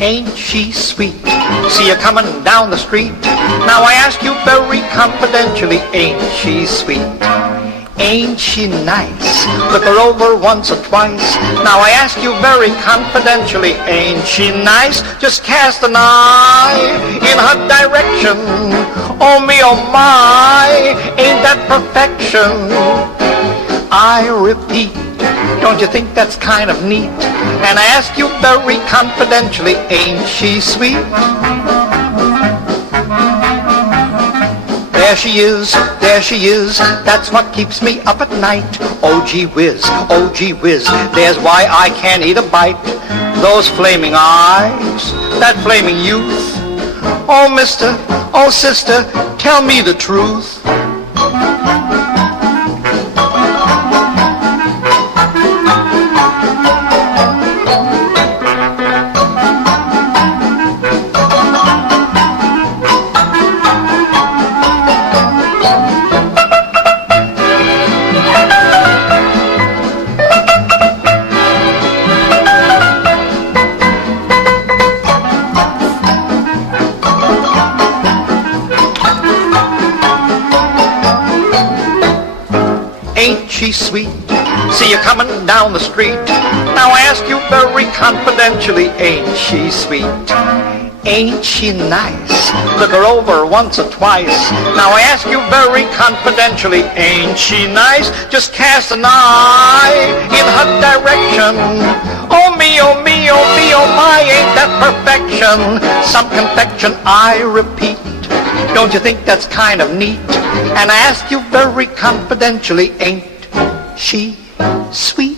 Ain't she sweet? See you coming down the street. Now I ask you very confidentially, ain't she sweet? Ain't she nice? Look her over once or twice. Now I ask you very confidentially, ain't she nice? Just cast an eye in her direction. Oh me, oh my, ain't that perfection? I repeat, don't you think that's kind of neat? And I ask you very confidentially, ain't she sweet? There she is, that's what keeps me up at night. Oh gee whiz, there's why I can't eat a bite. Those flaming eyes, that flaming youth. Oh mister, oh sister, tell me the truth. Ain't she sweet? See you coming down the street. Now I ask you very confidentially, ain't she sweet? Ain't she nice? Look her over once or twice. Now I ask you very confidentially, ain't she nice? Just cast an eye in her direction. Oh me, oh me, oh me, oh my, ain't that perfection? Some confection, I repeat. Don't you think that's kind of neat? And I ask you very confidentially, ain't she sweet?